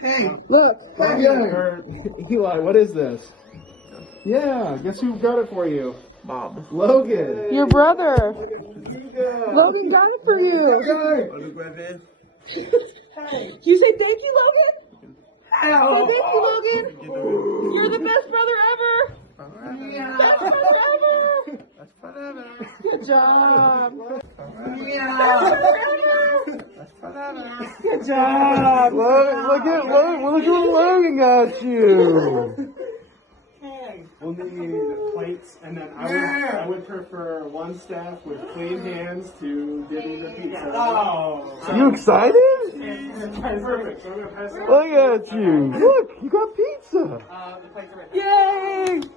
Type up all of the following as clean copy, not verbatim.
Hey, Look. Eli, what is this? Yeah, guess who got it for you? Bob. Logan. Your brother. Logan got it for you. You say thank you, Logan? Say thank you, Logan. You're the best brother ever. Best brother ever. Good job. Good job. Look at what Logan got you. We'll need plates, and then I would prefer one staff with clean hands to giving the pizza. Oh, you excited? Perfect. So I'm gonna pass it. Look at you! Look, you got pizza. The plates are right there. Yay!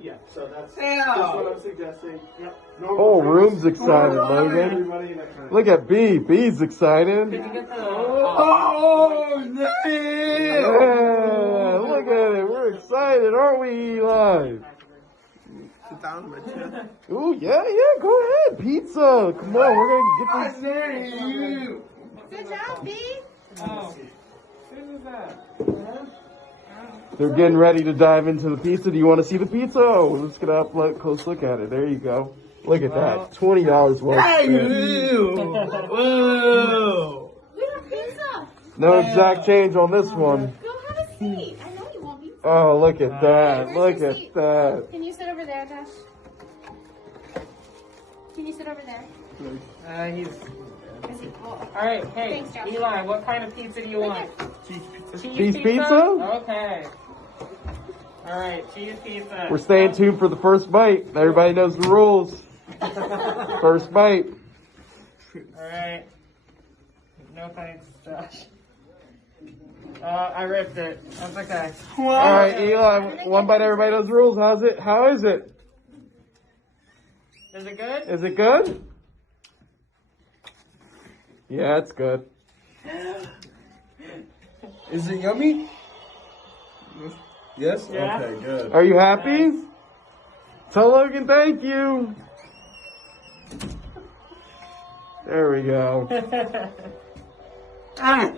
Yeah. So that's what I'm suggesting. Yep. Whole room's excited, Logan. Look at B. B's excited. Oh, nice! Yeah, look at it. We're excited, aren't we, Eli? Sit down, Richard. Ooh, yeah, go ahead. Pizza. Come on, we're gonna get this. Good job, B. Oh. They're getting ready to dive into the pizza. Do you want to see the pizza? Oh, let's get up, close look at it. There you go. Look at that. $20 well spent. Whoa! We have pizza. No exact change on this one. Go have a seat. I know you want pizza. Oh, look at that. Where's Look your at seat? that. Can you sit over there, Josh? Can you sit over there? He's... Is he cool? All right, hey, Thanks, Josh. Eli, what kind of pizza do you want? Cheese pizza? Okay. All right, cheese pizza. We're staying tuned for the first bite. Everybody knows the rules. First bite. All right. No thanks, Josh. I ripped it. That's okay. All right, Eli, one bite. Everybody knows the rules. How's it? How is it? Is it good? Is it good? Yeah, it's good. Is it yummy? Yes? Yeah. Okay, good. Are you happy? Tell Logan thank you. There we go. Ah!